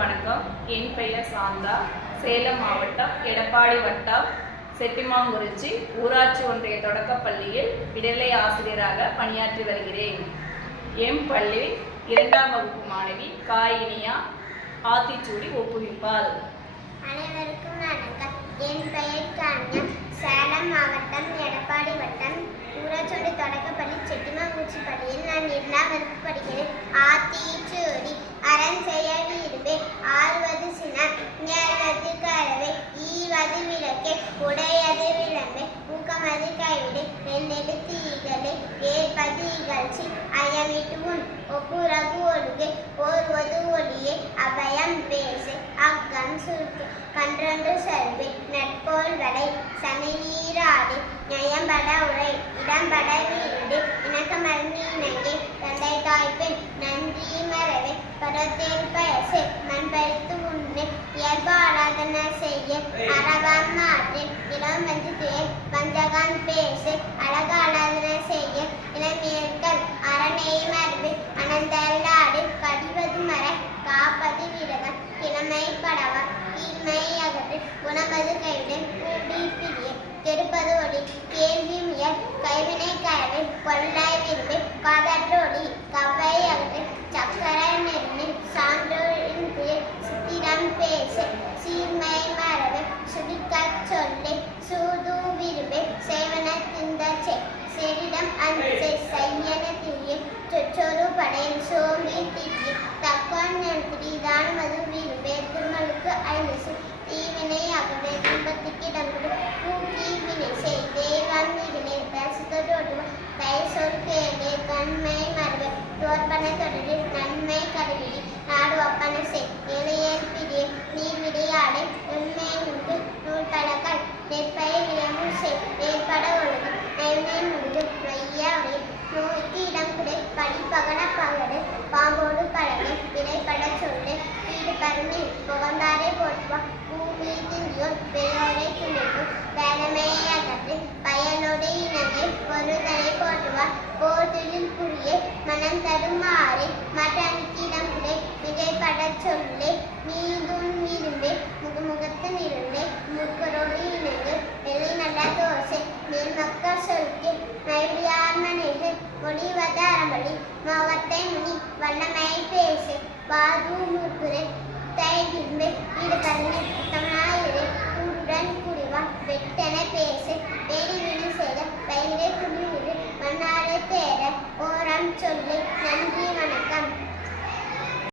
வணக்கம். என் பெயர் சாந்தா. சேலம் மாவட்டம் எடப்பாடி வட்டம் செட்டிமாங்குறிச்சி ஊராட்சி ஒன்றிய தொடக்கப்பள்ளியில் இடைநிலை ஆசிரியராக பணியாற்றி வருகிறேன். என் பள்ளி 2ஆம் வகுப்பு மாணவி காயினியா ஆத்திச்சூடி ஒப்புவிப்பாள். அனைவருக்கும் வணக்கம். என் பெயர் கான்யா. சேலம் மாவட்டம் எடப்பாடி வட்டம் ஊராட்சி ஒன்றிய தொடக்கப்பள்ளி செட்டிமாங்குறிச்சி பள்ளியில் நான் 2ஆம் வகுப்பு படிக்கிறேன். ஆத்திச்சூடி அரண் செய்ய விரும்பே ஆறுவது சினம் நேர்வது கரவை ஈவது விளக்கே உடையது விளம்பே ஊக்கமது கைவிடை நெல்லெடுத்து ஈகலை ஏற்பது இகழ்ச்சி அயமிட்டு உன் ஒப்புரகு ஒழுகை ஓர்வது ஒளியே அபயம் பேசு அக்கம் சுருக்கு கன்றொன்று சர்வே நட்போல் வடை சமநீராடி நயம்பட உரை இடம்பட வீடு இணக்கமர்ந்து இணங்கி தந்தை தாய்ப்பெண் நன்றி மறவை பரத்தேல் பயசே மண் பறித்து உண்ணே இயல்பு ஆராதனை செய்ய அறவான் மாற்றேன் இளம் வந்து துயர் வஞ்சகான் பேசு அழகு ஆராதனை செய்ய இளமியர்கள் அரணை மரபு அனந்தல்லாடு கடிவது மர காப்பது விரதம் கிழமை படவா தீமை அகற்று குணமது கைவிட கூடி பிரிய கெடுப்பது ஒளி கேள்வி முயல் கைவினை கயவை கொள்ளாய் விரும்பு காதற்று ஒளி கவ்வை அகற்று சக்கர நெருணி சான்றோரின் துயர் சித்திரம் பேசு சீர்மை மரபு சுடிக்கச் சொல்லி சூது விரும்பு சேவன திந்தச்சே செரிடம் அஞ்சை சையன தீய சொச்சொரு படையின் சோம்பி தீட்டி தக்கோன் நெருத்தி தானமது விரும்பே திருமலுக்கு ஐந்து தீவினை அகவே துன்பத்துக்கு இடங்குடு பூக்கி வினை செய் தேவன் வினை தரிசித்தோடு தை சொல் கேளே தன்மை மரபு தோற்பனை தொடரில் நன்மை கருவிடி நாடு ஒப்பனை செய் இளையல் பிடிய நீர் விடையாடை உண்மை நுங்கு நூல் பழக்கல் நெற்பை விளம்பு செய் ஏற்பட ஒழுகு நைமை நுங்கு நொய்யாவை நோய்க்கு இடம் குடை படிப்பகன பகடு பாம்போடு பழகு விடைப்பட சொல்லு வீடு பருமி புகந்தாரை போற்றுவா பூமி திந்தியோர் பெரியோரை துணிக்கும் வேலமையை அகற்று பயனோடு இணங்கை பொருதனை போற்றுவா போர்தொழில் புரிய மனம் தருமாறி மற்றனுக்கு இடம் குடை மிகைப்பட சொல்லு மீதும் விரும்பே முகமுகத்து நிருந்தே முக்கரோடு இணங்கு வெள்ளை நல்ல தோசை மேல் மக்கள் சொல்கே நைவியார் மனைகள் முடிவத அறம்படி மோகத்தை முனி வல்லமை பேசு வாது மூக்குரை தை விரும்பே ஈடுபடுமை தமிழாயிரை கூடுடன் குடிவா வெட்டென பேச